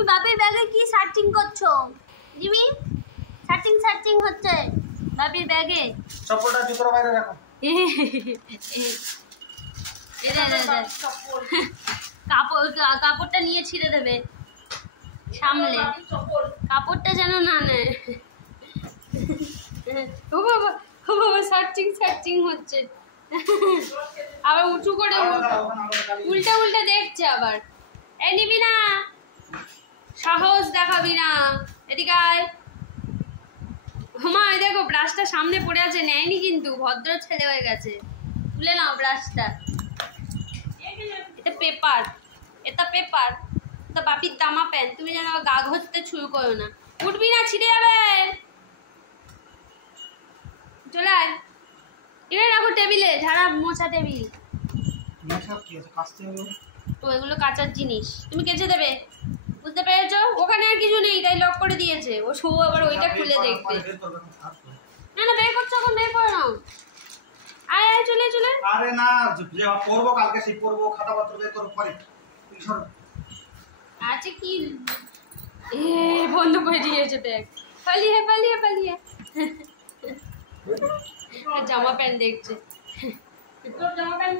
তুমি বাপের ব্যাগে কি সার্চিং করছো? জিমি সার্চিং হচ্ছে বাপের ব্যাগে। চপ্পলটা জুতোর বাইরে রাখো। কাপড়টা নিয়ে ছিঁড়ে দেবে, সামলে কাপড়টা যেন না নেয়। ও বাবা সার্চিং হচ্ছে, আবার উঁচু করে উল্টা দেখছে আবার। এই নিবি না, সাহস দেখাবি না, এদিকে আয়। মা দেখো ব্রাশটা সামনে পড়ে আছে, নেয়নি কিন্তু, ভদ্র ছেলে হয়ে গেছে। তুলে নাও ব্রাশটা। এটা পেপার, এটা বাপির দামা প্যান। তুমি যেন গা ঘষতে শুরু করো না, উঠবি না, ছিঁড়ে যাবে। চলে আয়, এখানে রাখো টেবিলে, ঝাড়া মোছা টেবিল। তো এগুলো কাঁচার জিনিস, তুমি কেচে দেবে, বুঝতে পেরেছো? ওখানে আর কিছু নেই, তাই লক করে দিয়েছে। ও শো আবার ওইটা খুলে দেখবে। না বের করছো, এখন বের করে নাও। আয় চলে। আরে না, যে পড়বো কালকে সেই পড়বো, খাতাপত্র বের করো পরে। আচ্ছা কি বন্ধ করে দিয়েছে দেখ, পালিয়ে জামা প্যান্ট দেখছে। জামা প্যান্ট